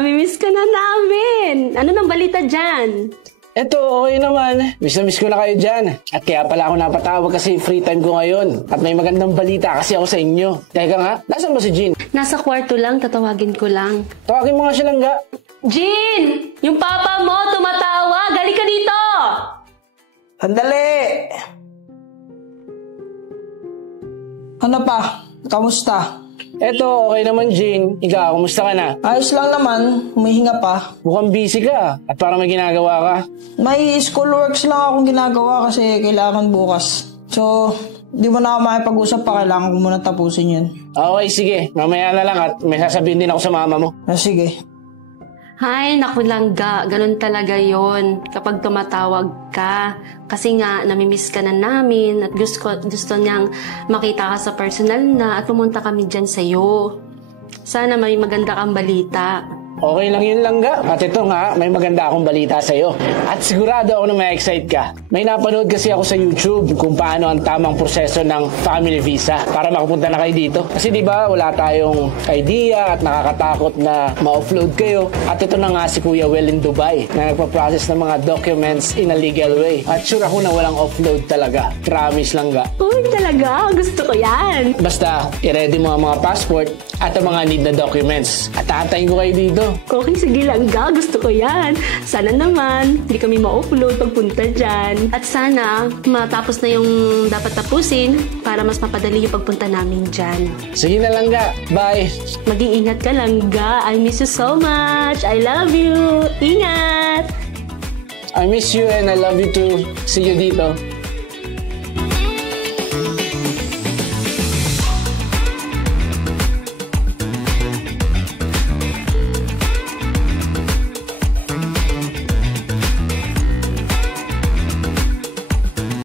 namimiss ka na namin. Ano nang balita dyan? Eto, okay naman. Miss na miss ko na kayo dyan. At kaya pala ako napatawag kasi free time ko ngayon. At may magandang balita kasi ako sa inyo. Teka nga, nasan ba si Jean? Nasa kwarto lang, tatawagin ko lang. Tawagin mo nga siya lang, ga. Jean! Yung papa mo tumatawag! Gali ka dito! Sandali! Ano pa? Kamusta? Eto, okay naman, Jean. Ikaw, kumusta ka na? Ayos lang naman, humihinga pa. Mukhang busy ka. At parang may ginagawa ka. May school works lang akong ginagawa kasi kailangan bukas. So, di mo na ako makipag-usap pa, kailangan ko muna tapusin yun. Okay, sige. Mamaya na lang at may sasabihin din ako sa mama mo. Sige. Hay, naku langga. Ganun talaga yon kapag tumatawag ka. Kasi nga, namimiss ka na namin at gusto niyang makita ka sa personal na at pumunta kami dyan sa'yo. Sana may maganda kang balita. Okay lang yun lang, ga. At ito nga, may maganda akong balita sa'yo. At sigurado ako na ma-excite ka. May napanood kasi ako sa YouTube kung paano ang tamang proseso ng family visa para makapunta na kayo dito. Kasi di ba wala tayong idea at nakakatakot na ma-offload kayo. At ito na nga si Kuya Will in Dubai na nagpa-process ng mga documents in a legal way. At sure ako na walang offload talaga. Promise lang, ga. Uy, talaga? Gusto ko yan. Basta, i-ready mo ang mga passport at ang mga need na documents. At aantayin ko kayo dito. Okay, sige lang ga. Gusto ko yan. Sana naman, hindi kami ma-upload pagpunta dyan. At sana, matapos na yung dapat tapusin para mas mapadali yung pagpunta namin dyan. Sige na lang, ga. Bye. Mag-iingat ka lang ga. I miss you so much. I love you. Ingat! I miss you and I love you too. See you dito.